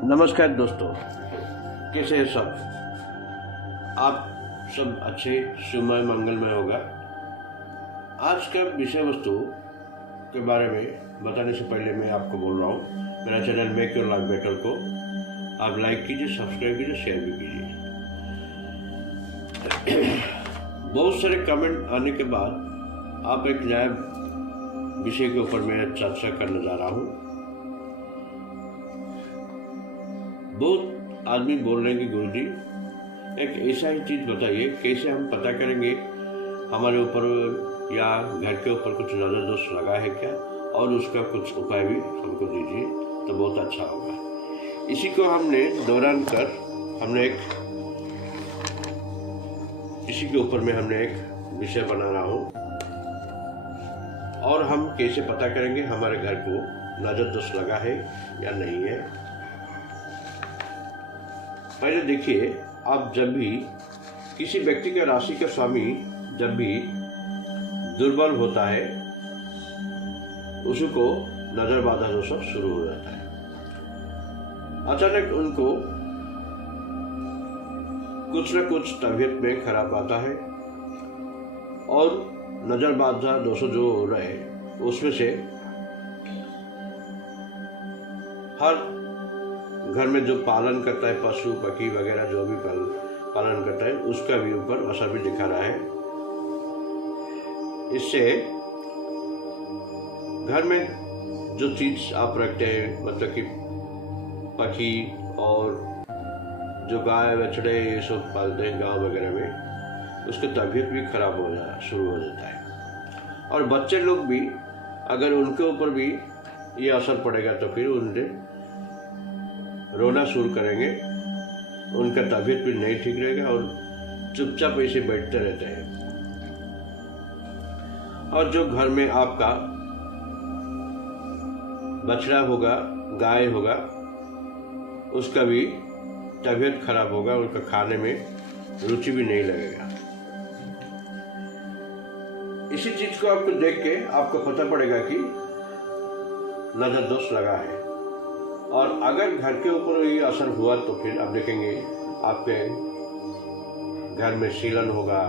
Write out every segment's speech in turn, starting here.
नमस्कार दोस्तों, कैसे हैं सब। आप सब अच्छे शुभमय मंगलमय होगा। आज का विषय वस्तु के बारे में बताने से पहले मैं आपको बोल रहा हूँ, मेरा channel make your life better को आप लाइक कीजिए, सब्सक्राइब कीजिए, शेयर भी कीजिए। बहुत सारे कमेंट आने के बाद आप एक नया विषय के ऊपर मैं चर्चा करने जा रहा हूँ। बहुत आदमी बोल रहे हैं कि गुरुजी एक ऐसा ही चीज़ बताइए, कैसे हम पता करेंगे हमारे ऊपर या घर के ऊपर कुछ नज़र दोष लगा है क्या, और उसका कुछ उपाय भी हमको दीजिए तो बहुत अच्छा होगा। इसी को हमने दौरान कर हमने इसी के ऊपर में हमने एक विषय बना रहा हूँ, और हम कैसे पता करेंगे हमारे घर को नज़र दोष लगा है या नहीं है। पहले देखिए, आप जब भी किसी व्यक्ति के राशि का स्वामी जब भी दुर्बल होता है, उसको नजर बाधा दोष शुरू हो जाता है। अचानक उनको कुछ न कुछ तबीयत में खराब आता है, और नजर बाधा दोष जो हो रहे उसमें से हर घर में जो पालन करता है, पशु पक्षी वगैरह जो भी पालन करता है, उसका भी ऊपर असर भी दिखा रहा है। इससे घर में जो चीज आप रखते हैं, मतलब कि पक्षी और जो गाय बछड़े ये सब पालते हैं गांव वगैरह में, उसकी तबीयत भी खराब शुरू हो जाता है। और बच्चे लोग भी अगर उनके ऊपर भी ये असर पड़ेगा तो फिर उनसे रोना शुरू करेंगे, उनका तबीयत भी नहीं ठीक रहेगा और चुपचाप ऐसे बैठते रहते हैं। और जो घर में आपका बछड़ा होगा, गाय होगा, उसका भी तबीयत खराब होगा, उनका खाने में रुचि भी नहीं लगेगा। इसी चीज को आपको देख के आपको पता पड़ेगा कि नजर दोष लगा है। और अगर घर के ऊपर ये असर हुआ तो फिर आप देखेंगे आपके घर में सीलन होगा,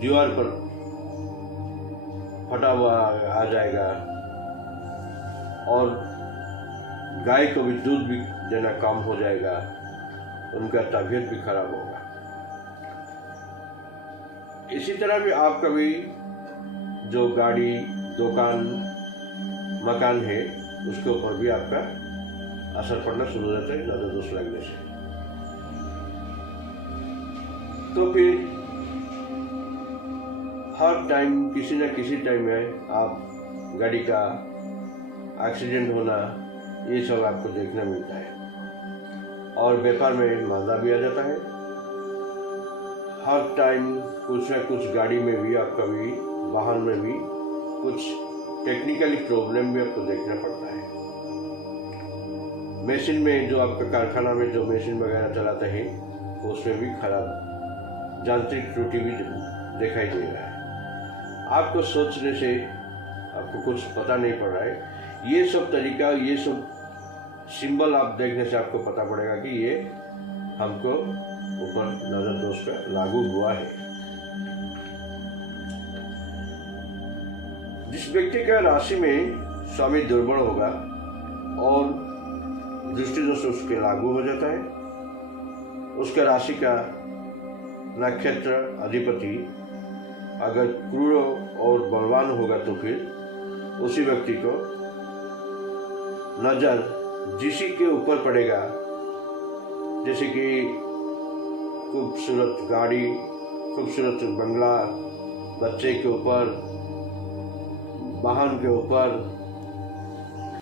दीवार पर फटा हुआ आ जाएगा, और गाय को भी दूध भी देना कम हो जाएगा, उनका तबीयत भी खराब होगा। इसी तरह भी आपका भी जो गाड़ी, दुकान, मकान है, उसके ऊपर भी आपका असर पड़ना शुरू हो जाता है नजर दोष लगने से। तो फिर हर टाइम किसी न किसी टाइम में आप गाड़ी का एक्सीडेंट होना, ये सब आपको देखने मिलता है। और व्यापार में मांदा भी आ जाता है। हर टाइम कुछ न कुछ गाड़ी में भी, आपका भी वाहन में भी कुछ टेक्निकली प्रॉब्लम भी आपको देखना पड़ता है। मशीन में जो आपका कारखाना में जो मशीन वगैरह चलाते हैं, उसमें भी खराब यांत्रिक त्रुटि भी दिखाई दे रहा है। आपको सोचने से आपको कुछ पता नहीं पड़ रहा है। ये सब तरीका, ये सब सिंबल आप देखने से आपको पता पड़ेगा कि ये हमको ऊपर नजर दोष का लागू हुआ है। जिस व्यक्ति का राशि में स्वामी दुर्बल होगा और दृष्टि दोष उसके लागू हो जाता है, उसका राशि का नक्षत्र अधिपति अगर क्रूर और बलवान होगा तो फिर उसी व्यक्ति को नजर जिसी के ऊपर पड़ेगा, जैसे कि खूबसूरत गाड़ी, खूबसूरत बंगला, बच्चे के ऊपर, वाहन के ऊपर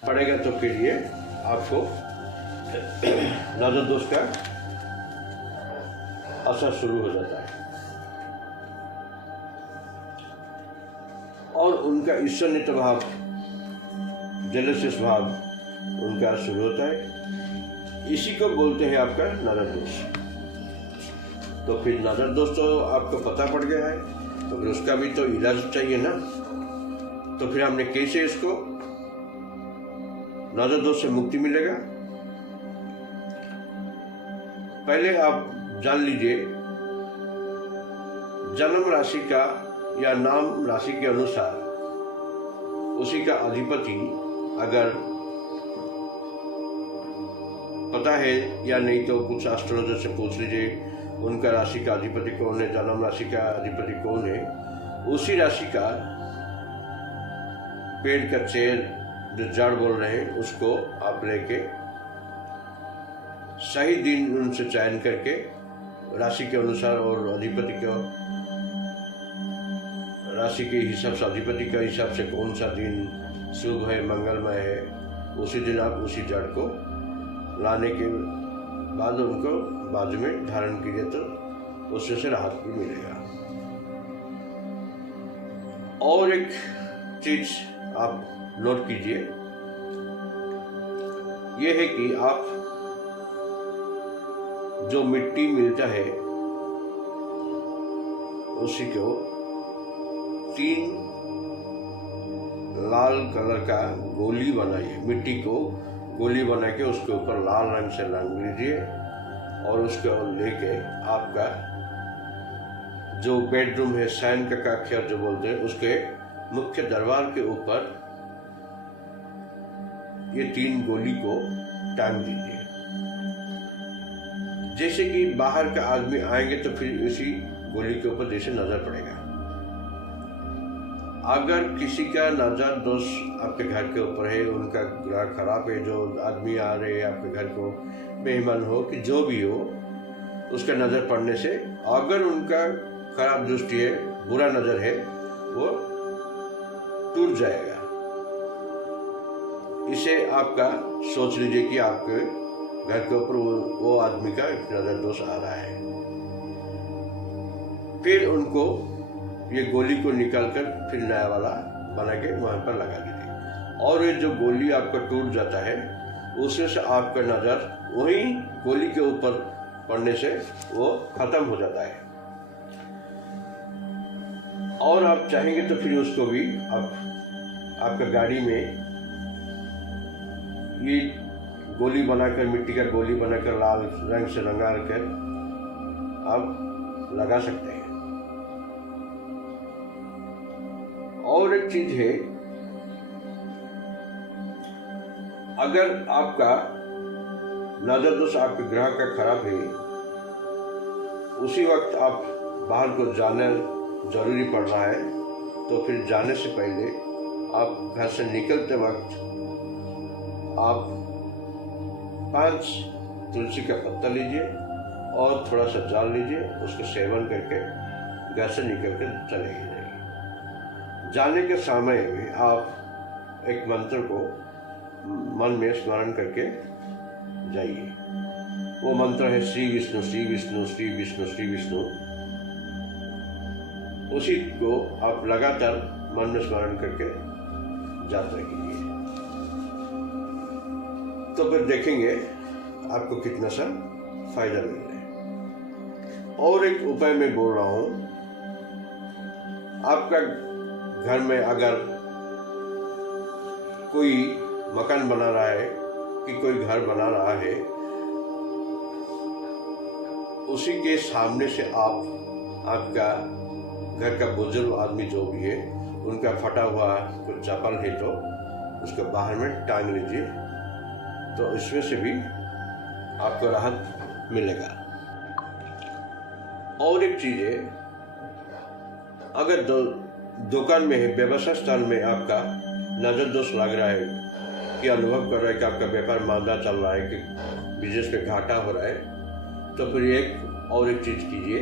पड़ेगा, तो फिर ये आपको नजर दोष का असर शुरू हो जाता है। और उनका ईर्ष्यान्वित भाव, जेलसियस भाव उनका शुरू होता है। इसी को बोलते हैं आपका नजर दोष। तो फिर नजर दोष तो आपको पता पड़ गया है, तो फिर उसका भी तो इलाज चाहिए ना। तो फिर हमने कैसे इसको नजर दोष से मुक्ति मिलेगा, पहले आप जान लीजिए जन्म राशि का या नाम राशि के अनुसार उसी का अधिपति अगर पता है या नहीं तो कुछ एस्ट्रोलॉजर से पूछ लीजिए उनका राशि का अधिपति कौन है, जन्म राशि का अधिपति कौन है। उसी राशि का पेड़ का चेर जो जड़ बोल रहे हैं उसको आप लेके सही दिन उनसे चयन करके राशि के अनुसार और अधिपति को राशि के हिसाब से अधिपति का हिसाब से कौन सा दिन शुभ है मंगलमय है, उसी दिन आप उसी जड़ को लाने के बाद उनको बाजू में धारण कीजिए तो उससे से राहत भी मिलेगा। और एक चीज आप नोट कीजिए, ये है कि आप जो मिट्टी मिलता है उसी को 3 लाल कलर का गोली बनाइए, मिट्टी को गोली बना के उसके ऊपर लाल रंग से रंग लीजिए और उसको लेके आपका जो बेडरूम है, शयन का कक्ष जो बोलते हैं, उसके मुख्य दरबार के ऊपर ये 3 गोली को टांग दीजिए। जैसे कि बाहर का आदमी आएंगे तो फिर इसी गोली के ऊपर जैसे नजर पड़ेगा। अगर किसी का नजर दोष आपके घर के ऊपर है, उनका ग्रह खराब है, जो आदमी आ रहे हैं आपके घर को, मेहमान हो कि जो भी हो, उसका नजर पड़ने से अगर उनका खराब दृष्टि है, बुरा नजर है, वो टूट जाएगा। इसे आपका सोच लीजिए कि आपके घर के ऊपर वो आदमी का नजर दोष आ रहा है। फिर उनको ये गोली को निकालकर फिर नया वाला बना के वहां पर लगा दीजिए और ये जो गोली आपका टूट जाता है उससे से आपका नजर वही गोली के ऊपर पड़ने से वो खत्म हो जाता है। और आप चाहेंगे तो फिर उसको भी आपका गाड़ी में ये गोली बनाकर, मिट्टी का गोली बनाकर लाल रंग से रंगा कर आप लगा सकते हैं। और एक चीज है, अगर आपका नजर दोष आपके ग्रह का खराब है, उसी वक्त आप बाहर को जाना जरूरी पड़ रहा है, तो फिर जाने से पहले आप घर से निकलते वक्त आप 5 तुलसी का पत्ता लीजिए और थोड़ा सा जल लीजिए, उसका सेवन करके घर से निकल कर चले जाइए। जाने के समय में आप एक मंत्र को मन में स्मरण करके जाइए। वो मंत्र है श्री विष्णु श्री विष्णु श्री विष्णु श्री विष्णु। उसी को आप लगातार मन में स्मरण करके यात्रा कीजिए, तो फिर देखेंगे आपको कितना सा फायदा मिल रहा है। और एक उपाय मैं बोल रहा हूं, आपका घर में अगर कोई मकान बना रहा है कि कोई घर बना रहा है, उसी के सामने से आपका घर का बुजुर्ग आदमी जो भी है, उनका फटा हुआ कुछ चप्पल है तो उसको बाहर में टांग लीजिए, तो इसमें से भी आपको राहत मिलेगा। और एक चीज है, अगर दुकान में है, व्यवसाय स्थल में आपका नजर दोष लग रहा है कि अनुभव कर रहा है कि आपका व्यापार मांदा चल रहा है, कि बिजनेस में घाटा हो रहा है, तो फिर एक चीज कीजिए।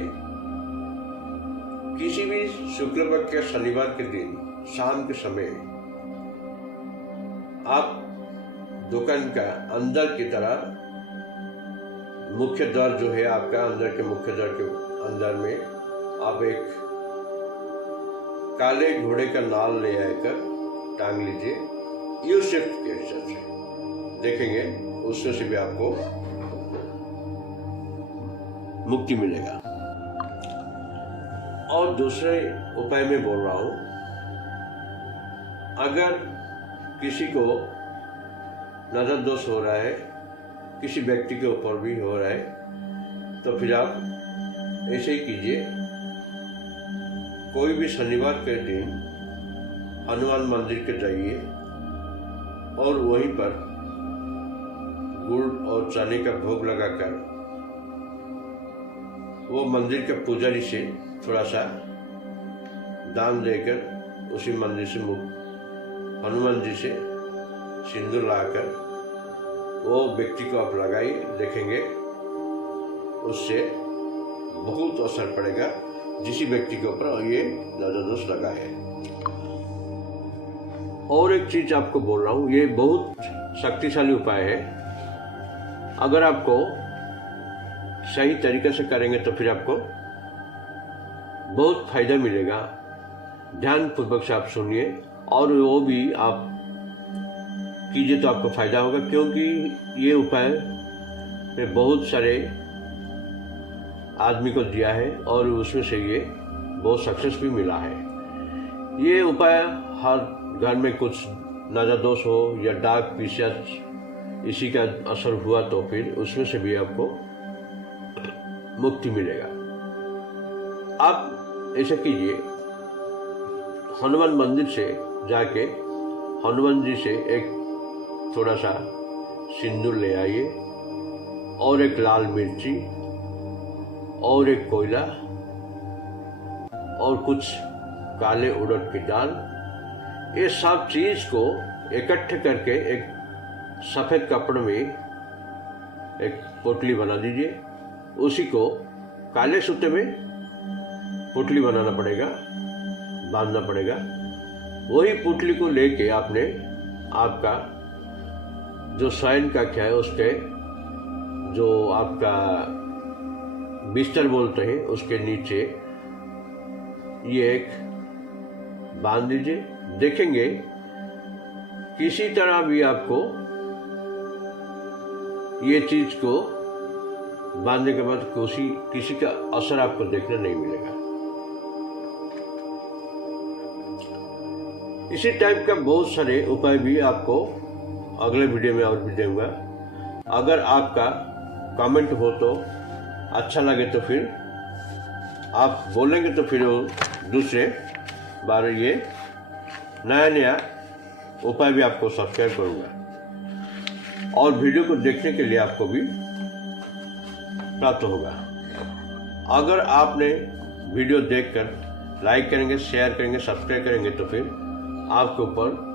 किसी भी शुक्रवार या शनिवार के दिन शाम के समय आप दुकान का अंदर की तरह मुख्य द्वार जो है आपका, अंदर के मुख्य द्वार के अंदर में आप एक काले घोड़े का नाल ले आकर टांग लीजिए, यू शिफ्ट के हिसाब से देखेंगे उससे से भी आपको मुक्ति मिलेगा। और दूसरे उपाय में बोल रहा हूं, अगर किसी को नजर दोष हो रहा है, किसी व्यक्ति के ऊपर भी हो रहा है, तो फिर आप ऐसे ही कीजिए। कोई भी शनिवार के दिन हनुमान मंदिर के जाइए और वहीं पर गुड़ और चने का भोग लगाकर वो मंदिर के पुजारी से थोड़ा सा दान देकर उसी मंदिर से हनुमान जी से सिंदूर लाकर वो व्यक्ति को आप लगाइए, देखेंगे उससे बहुत असर पड़ेगा जिस व्यक्ति के ऊपर ये नजर दोष लगा है। और एक चीज आपको बोल रहा हूँ, ये बहुत शक्तिशाली उपाय है। अगर आपको सही तरीके से करेंगे तो फिर आपको बहुत फायदा मिलेगा। ध्यान पूर्वक से आप सुनिए और वो भी आप कीजिए तो आपको फायदा होगा, क्योंकि ये उपाय में बहुत सारे आदमी को दिया है और उसमें से ये बहुत सक्सेस भी मिला है। ये उपाय हर घर में कुछ नजर दोष हो या डाक पिशाच इसी का असर हुआ तो फिर उसमें से भी आपको मुक्ति मिलेगा। आप ऐसा कीजिए, हनुमान मंदिर से जाके हनुमान जी से एक थोड़ा सा सिंदूर ले आइए और एक लाल मिर्ची और एक कोयला और कुछ काले उड़द की दाल, ये सब चीज को इकट्ठे करके एक सफेद कपड़े में एक पोटली बना दीजिए। उसी को काले सूते में पोटली बनाना पड़ेगा, बांधना पड़ेगा। वही पोटली को लेके आपने आपका जो शयन कक्ष है उसके जो आपका बिस्तर बोलते हैं उसके नीचे ये एक बांध दीजिए। देखेंगे किसी तरह भी आपको ये चीज को बांधने के बाद किसी का असर आपको देखने नहीं मिलेगा। इसी टाइप का बहुत सारे उपाय भी आपको अगले वीडियो में और भी दूंगा। अगर आपका कमेंट हो तो अच्छा लगे तो फिर आप बोलेंगे तो फिर दूसरे बार ये नया उपाय भी आपको सब्सक्राइब करूँगा और वीडियो को देखने के लिए आपको भी प्राप्त होगा। अगर आपने वीडियो देखकर लाइक करेंगे, शेयर करेंगे, सब्सक्राइब करेंगे तो फिर आपके ऊपर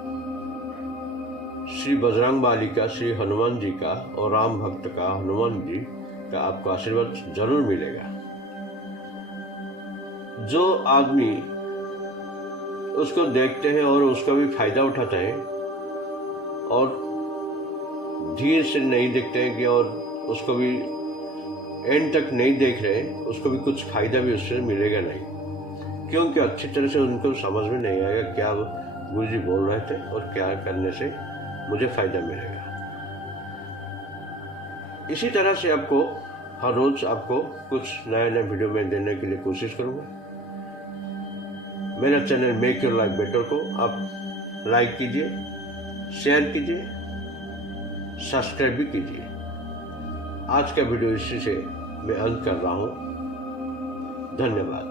श्री बजरंगबली का, श्री हनुमान जी का और राम भक्त का हनुमान जी का आपको आशीर्वाद जरूर मिलेगा। जो आदमी उसको देखते हैं और उसका भी फायदा उठाते हैं और धीरे से नहीं देखते हैं कि और उसको भी एंड तक नहीं देख रहे हैं, उसको भी कुछ फायदा भी उससे मिलेगा नहीं, क्योंकि अच्छी तरह से उनको समझ में नहीं आएगा क्या गुरु जी बोल रहे थे और क्या करने से मुझे फायदा मिलेगा। इसी तरह से आपको हर रोज आपको कुछ नया वीडियो में देने के लिए कोशिश करूंगा। मेरा channel make your life better को आप लाइक कीजिए, शेयर कीजिए, सब्सक्राइब भी कीजिए। आज का वीडियो इसी से मैं अंत कर रहा हूं। धन्यवाद।